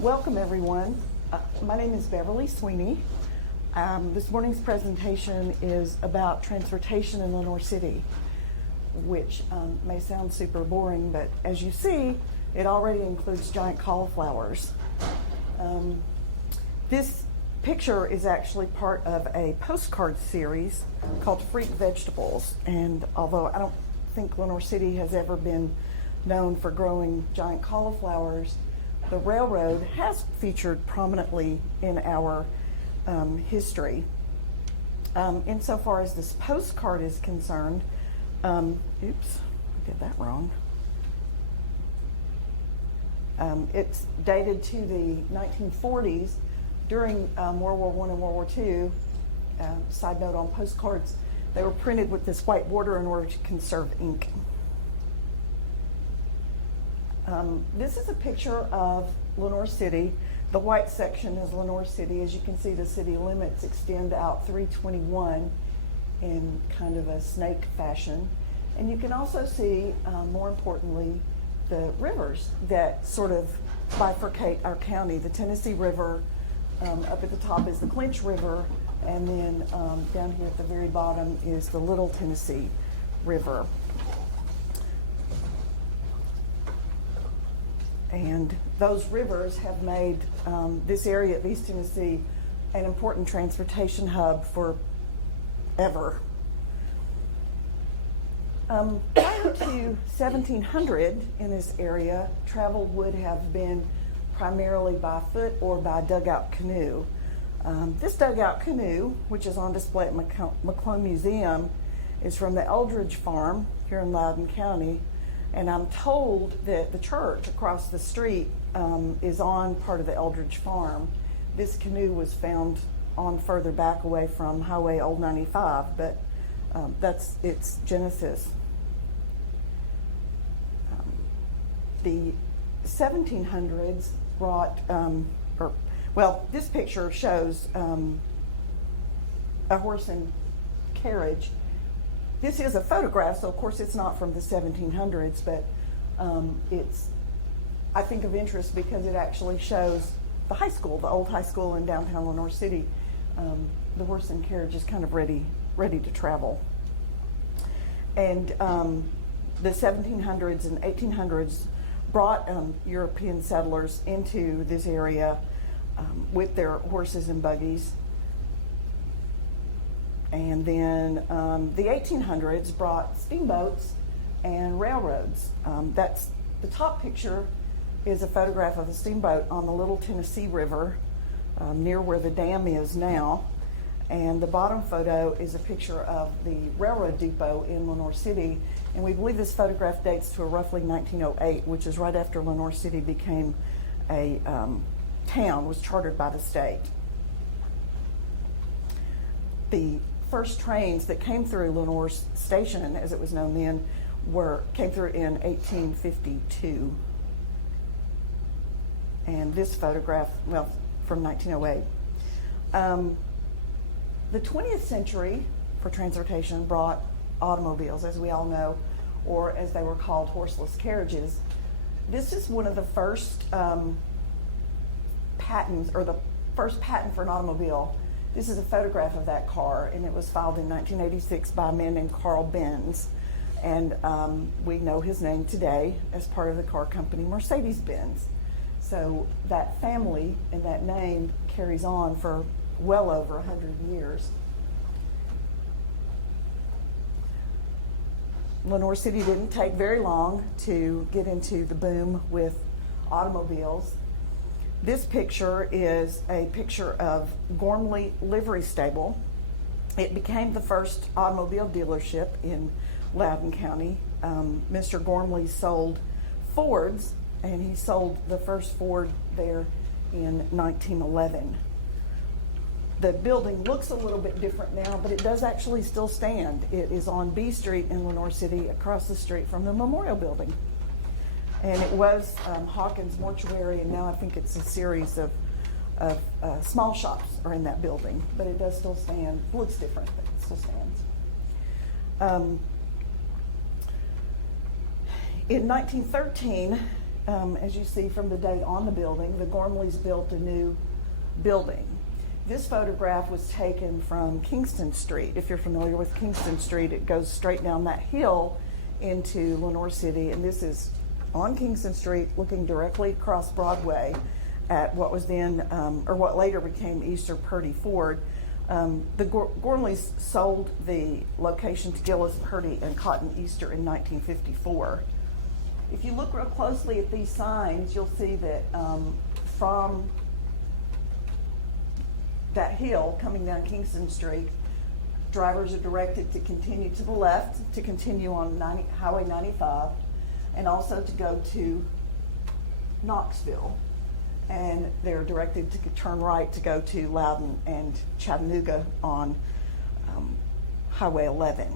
Welcome, everyone. My name is Beverly Sweeney. This morning's presentation is about transportation in Lenoir City, which may sound super boring, but as you see, it already includes giant cauliflowers. This picture is actually part of a postcard series called Freak Vegetables, and although I don't think Lenoir City has ever been known for growing giant cauliflowers, the railroad has featured prominently in our history. Insofar as this postcard is concerned, oops, I did that wrong. It's dated to the 1940s during World War I and World War II. Side note on postcards, they were printed with this white border in order to conserve ink. This is a picture of Lenoir City. The white section is Lenoir City. As you can see, the city limits extend out 321 in kind of a snake fashion. And you can also see, more importantly, the rivers that sort of bifurcate our county. The Tennessee River, up at the top is the Clinch River, and then down here at the very bottom is the Little Tennessee River. And those rivers have made this area of East Tennessee an important transportation hub for ever. Prior to 1700 in this area, travel would have been primarily by foot or by dugout canoe. This dugout canoe, which is on display at McClone Museum, is from the Eldridge Farm here in Loudoun County. And I'm told that the church across the street is on part of the Eldridge Farm. This canoe was found on further back away from Highway Old 95, but that's its genesis. The 1700s brought, this picture shows a horse and carriage. This is a photograph, so of course it's not from the 1700s, but it's, I think, of interest because it actually shows the high school, the old high school in downtown Lenoir City. The horse and carriage is kind of ready to travel. And the 1700s and 1800s brought European settlers into this area with their horses and buggies. And then the 1800s brought steamboats and railroads. That's the top picture is a photograph of a steamboat on the Little Tennessee River near where the dam is now. And the bottom photo is a picture of the railroad depot in Lenoir City. And we believe this photograph dates to roughly 1908, which is right after Lenoir City became a town, was chartered by the state. The first trains that came through Lenoir Station, as it was known then, came through in 1852. And this photograph, from 1908. The 20th century for transportation brought automobiles, as we all know, or as they were called, horseless carriages. This is one of the first patents, or the first patent for an automobile. This is a photograph of that car, and it was filed in 1986 by a man named Carl Benz. And we know his name today as part of the car company Mercedes-Benz. So that family and that name carries on for well over 100 years. Lenoir City didn't take very long to get into the boom with automobiles. This picture is a picture of Gormley Livery Stable. It became the first automobile dealership in Loudoun County. Mr. Gormley sold Fords, and he sold the first Ford there in 1911. The building looks a little bit different now, but it does actually still stand. It is on B Street in Lenoir City, across the street from the Memorial Building. And it was Hawkins Mortuary, and now I think it's a series of small shops are in that building, but it does still stand. It looks different, but it still stands. In 1913, as you see from the date on the building, the Gormleys built a new building. This photograph was taken from Kingston Street. If you're familiar with Kingston Street, it goes straight down that hill into Lenoir City, and this is on Kingston Street looking directly across Broadway at what was then, or what later became Easter Purdy Ford. The Gormleys sold the location to Gillis Purdy and Cotton Easter in 1954. If you look real closely at these signs, you'll see that from that hill coming down Kingston Street, drivers are directed to continue to the left, to continue on Highway 95, and also to go to Knoxville. And they're directed to turn right to go to Loudon and Chattanooga on Highway 11.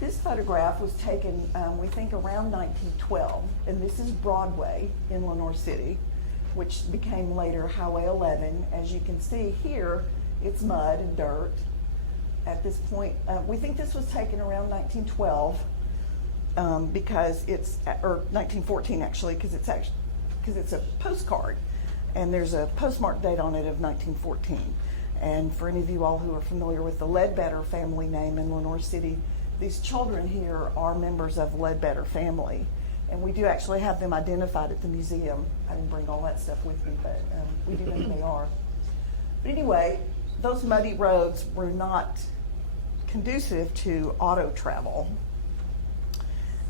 This photograph was taken, we think, around 1912, and this is Broadway in Lenoir City, which became later Highway 11. As you can see here, it's mud and dirt. At this point, we think this was taken around 1912 because it's, or 1914 actually, because it's a postcard, and there's a postmark date on it of 1914. And for any of you all who are familiar with the Ledbetter family name in Lenoir City, these children here are members of the Ledbetter family, and we do actually have them identified at the museum. I didn't bring all that stuff with me, but we do know who they are. But anyway, those muddy roads were not conducive to auto travel,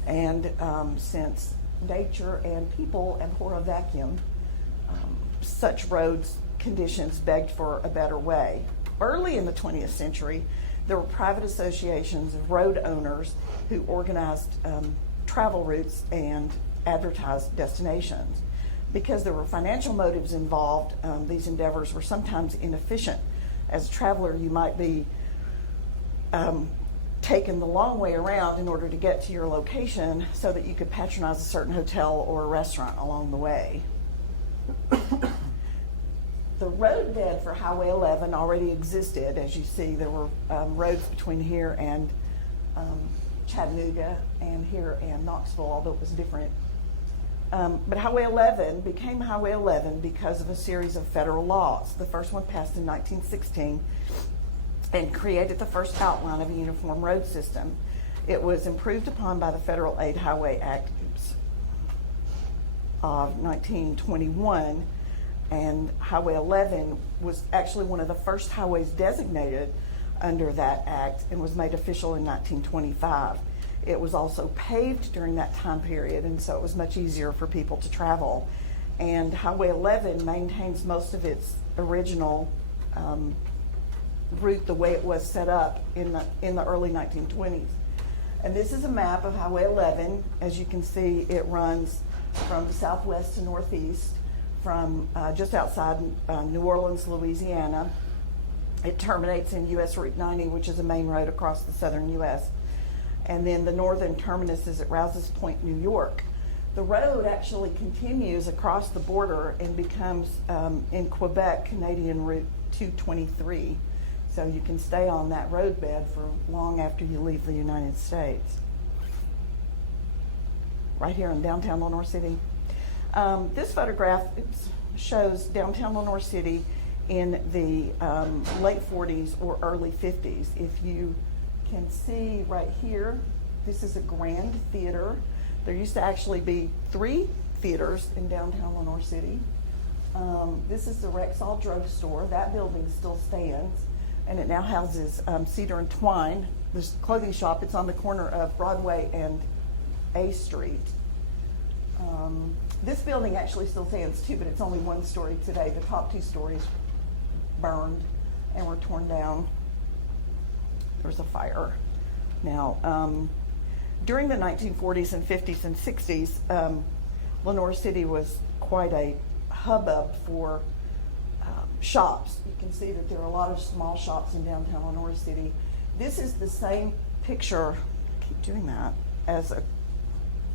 and since nature and people abhor a vacuum, such roads conditions begged for a better way. Early in the 20th century, there were private associations of road owners who organized travel routes and advertised destinations. Because there were financial motives involved, these endeavors were sometimes inefficient. As a traveler, you might be taken the long way around in order to get to your location so that you could patronize a certain hotel or a restaurant along the way. The roadbed for Highway 11 already existed. As you see, there were roads between here and Chattanooga and here and Knoxville, although it was different. But Highway 11 became Highway 11 because of a series of federal laws. The first one passed in 1916 and created the first outline of a uniform road system. It was improved upon by the Federal Aid Highway Act of 1921. And Highway 11 was actually one of the first highways designated under that act and was made official in 1925. It was also paved during that time period, and so it was much easier for people to travel. And Highway 11 maintains most of its original route the way it was set up in the early 1920s. And this is a map of Highway 11. As you can see, it runs from southwest to northeast, from just outside New Orleans, Louisiana. It terminates in US Route 90, which is a main road across the southern US. And then the northern terminus is at Rouse's Point, New York. The road actually continues across the border and becomes, in Quebec, Canadian Route 223. So you can stay on that roadbed for long after you leave the United States. Right here in downtown Lenoir City. This photograph shows downtown Lenoir City in the late 40s or early 50s. If you can see right here, this is a grand theater. There used to actually be 3 theaters in downtown Lenoir City. This is the Rexall drugstore. That building still stands, and it now houses Cedar and Twine, this clothing shop. It's on the corner of Broadway and A Street. This building actually still stands too, but it's only 1 story today. The top 2 stories burned and were torn down. There was a fire. Now, during the 1940s and 50s and 60s, Lenoir City was quite a hubbub for shops. You can see that there are a lot of small shops in downtown Lenoir City. This is the same picture, I keep doing that,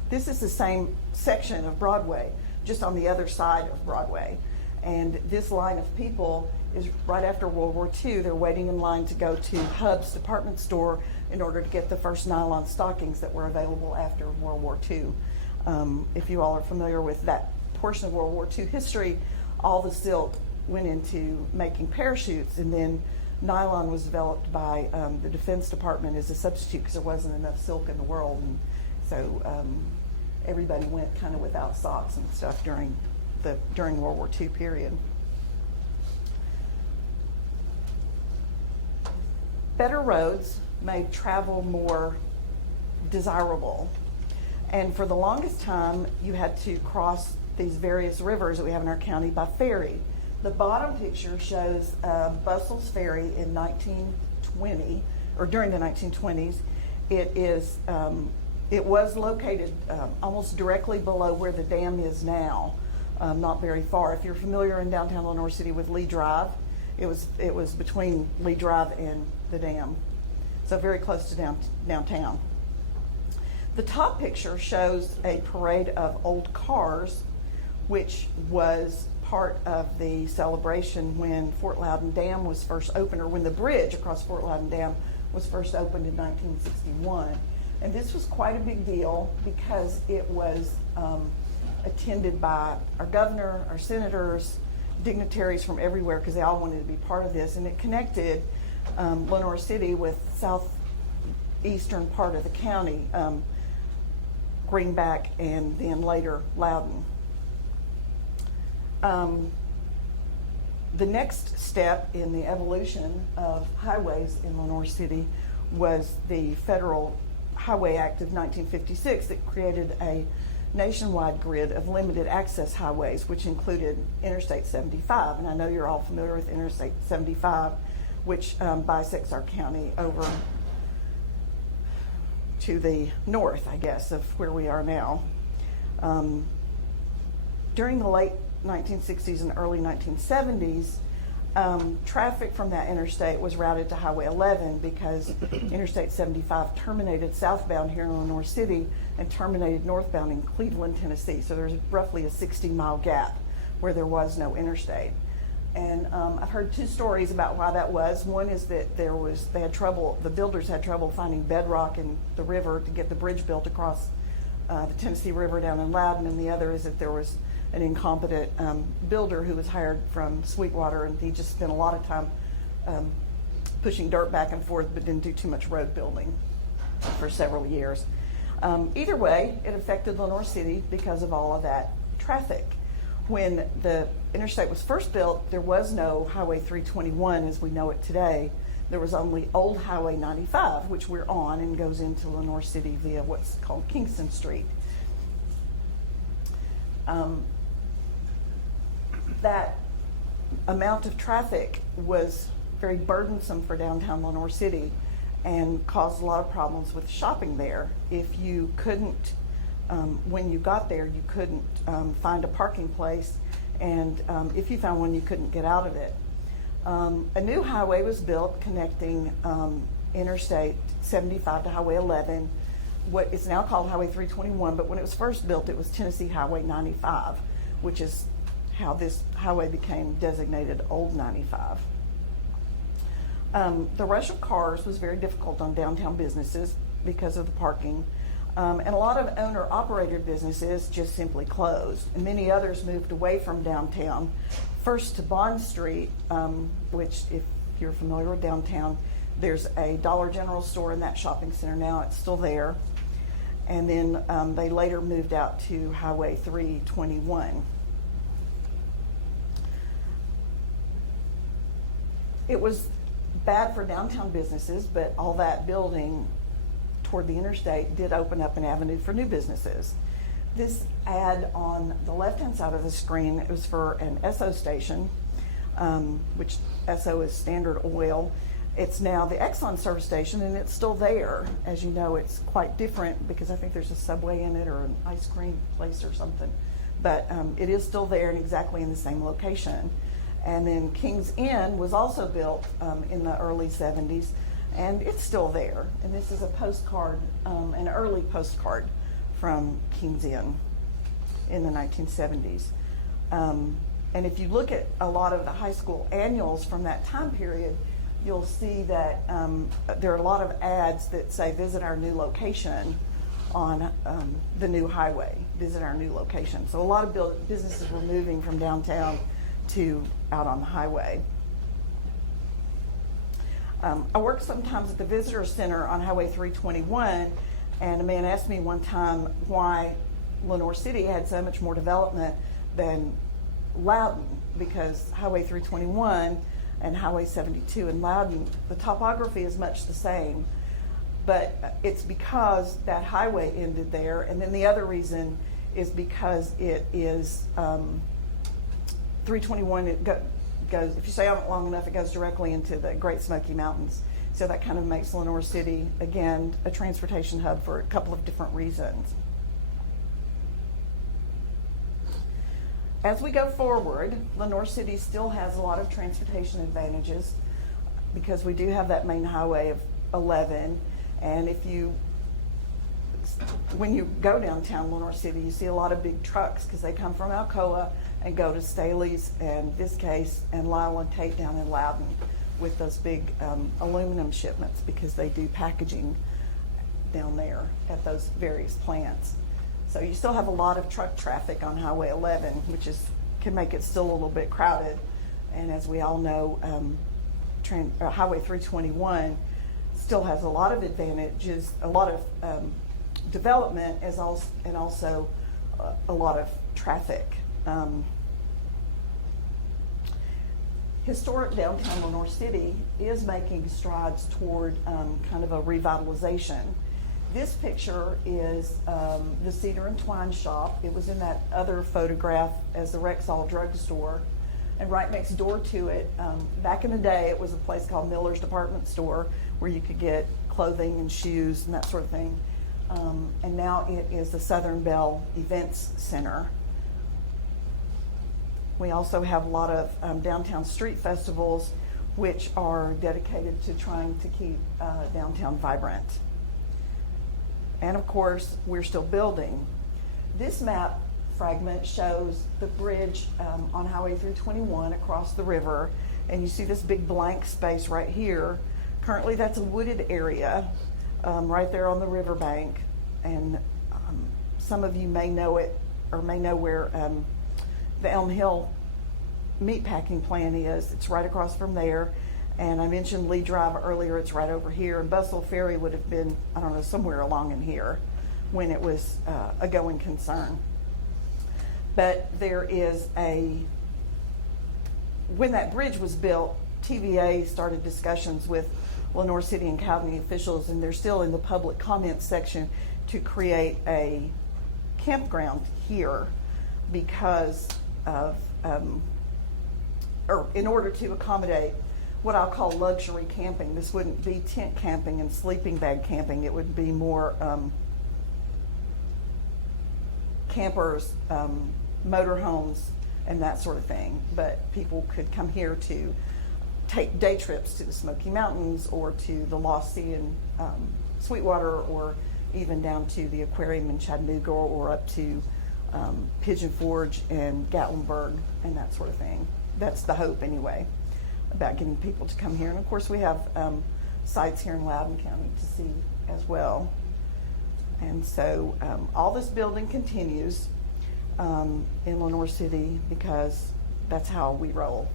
this is the same section of Broadway, just on the other side of Broadway. And this line of people is right after World War II. They're waiting in line to go to Hub's department store in order to get the first nylon stockings that were available after World War II. If you all are familiar with that portion of World War II history, all the silk went into making parachutes, and then nylon was developed by the Defense Department as a substitute because there wasn't enough silk in the world, and so everybody went kind of without socks and stuff during World War II period. Better roads made travel more desirable, and for the longest time you had to cross these various rivers that we have in our county by ferry. The bottom picture shows Bustle's Ferry in 1920, or during the 1920s. It was located almost directly below where the dam is now, not very far. If you're familiar in downtown Lenoir City with Lee Drive, it was between Lee Drive and the dam, so very close to downtown. The top picture shows a parade of old cars, which was part of the celebration when Fort Loudon Dam was first opened, or when the bridge across Fort Loudon Dam was first opened in 1961. And this was quite a big deal because it was attended by our governor, our senators, dignitaries from everywhere, because they all wanted to be part of this. And it connected Lenoir City with southeastern part of the county, Greenback, and then later Loudon. The next step in the evolution of highways in Lenoir City was the Federal Highway Act of 1956 that created a nationwide grid of limited access highways, which included Interstate 75. And I know you're all familiar with Interstate 75, which bisects our county over to the north, I guess, of where we are now. During the late 1960s and early 1970s, traffic from that interstate was routed to Highway 11 because Interstate 75 terminated southbound here in Lenoir City and terminated northbound in Cleveland, Tennessee. So there's roughly a 60-mile gap where there was no interstate. And I've heard two stories about why that was. One is that the builders had trouble finding bedrock in the river to get the bridge built across the Tennessee River down in Loudon, and the other is that there was an incompetent builder who was hired from Sweetwater, and he just spent a lot of time pushing dirt back and forth, but didn't do too much road building for several years. Either way, it affected Lenoir City because of all of that traffic. When the interstate was first built, there was no Highway 321 as we know it today. There was only old Highway 95, which we're on and goes into Lenoir City via what's called Kingston Street. That amount of traffic was very burdensome for downtown Lenoir City and caused a lot of problems with shopping there. If you couldn't, when you got there, you couldn't find a parking place, and if you found one, you couldn't get out of it. A new highway was built connecting Interstate 75 to Highway 11. What is now called Highway 321, but when it was first built, it was Tennessee Highway 95, which is how this highway became designated Old 95. The rush of cars was very difficult on downtown businesses because of the parking, and a lot of owner-operated businesses just simply closed, and many others moved away from downtown, first to Bond Street, which, if you're familiar with downtown, there's a Dollar General store in that shopping center now. It's still there. And then they later moved out to Highway 321. It was bad for downtown businesses, but all that building toward the interstate did open up an avenue for new businesses. This ad on the left-hand side of the screen, it was for an Esso station, which Esso is Standard Oil. It's now the Exxon service station, and it's still there. As you know, it's quite different because I think there's a Subway in it or an ice cream place or something. But it is still there and exactly in the same location. And then King's Inn was also built in the early 70s, and it's still there. And this is a postcard, an early postcard from King's Inn in the 1970s. And if you look at a lot of the high school annuals from that time period, you'll see that there are a lot of ads that say visit our new location on the new highway, visit our new location. So a lot of businesses were moving from downtown to out on the highway. I work sometimes at the visitor center on Highway 321, and a man asked me one time why Lenoir City had so much more development than Loudon, because Highway 321 and Highway 72 in Loudon, the topography is much the same, but it's because that highway ended there. And then the other reason is because it is 321, it goes, if you stay on it long enough, it goes directly into the Great Smoky Mountains. So that kind of makes Lenoir City, again, a transportation hub for a couple of different reasons. As we go forward, Lenoir City still has a lot of transportation advantages because we do have that main highway of 11. And when you go downtown Lenoir City, you see a lot of big trucks because they come from Alcoa and go to Staley's and Viscase and Lyle and Tate down in Loudon with those big aluminum shipments because they do packaging down there at those various plants. So you still have a lot of truck traffic on Highway 11, which can make it still a little bit crowded. And as we all know, Highway 321 still has a lot of advantages, a lot of development, and also a lot of traffic. Historic downtown Lenoir City is making strides toward kind of a revitalization. This picture is the Cedar and Twine shop. It was in that other photograph as the Rexall drugstore. And right next door to it, back in the day, it was a place called Miller's Department Store where you could get clothing and shoes and that sort of thing. And now it is the Southern Belle Events Center. We also have a lot of downtown street festivals which are dedicated to trying to keep downtown vibrant. And of course, we're still building. This map fragment shows the bridge on Highway 321 across the river, and you see this big blank space right here. Currently, that's a wooded area right there on the riverbank, and some of you may know it or may know where the Elm Hill meatpacking plant is. It's right across from there. And I mentioned Lee Drive earlier, it's right over here. And Bustle Ferry would have been, I don't know, somewhere along in here when it was a going concern. But when that bridge was built, TVA started discussions with Lenoir City and county officials, and they're still in the public comment section to create a campground here because of, or in order to accommodate what I'll call luxury camping. This wouldn't be tent camping and sleeping bag camping. It would be more campers, motorhomes, and that sort of thing. But people could come here to take day trips to the Smoky Mountains or to the Lost Sea in Sweetwater, or even down to the aquarium in Chattanooga, or up to Pigeon Forge and Gatlinburg and that sort of thing. That's the hope anyway, about getting people to come here. And of course we have sites here in Loudoun County to see as well. And so all this building continues in Lenoir City because that's how we roll.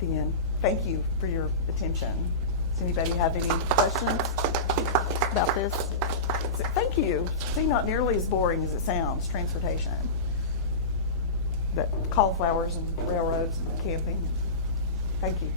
The end. Thank you for your attention. Does anybody have any questions about this? Thank you. See, not nearly as boring as it sounds, transportation. But cauliflowers and railroads and camping. Thank you.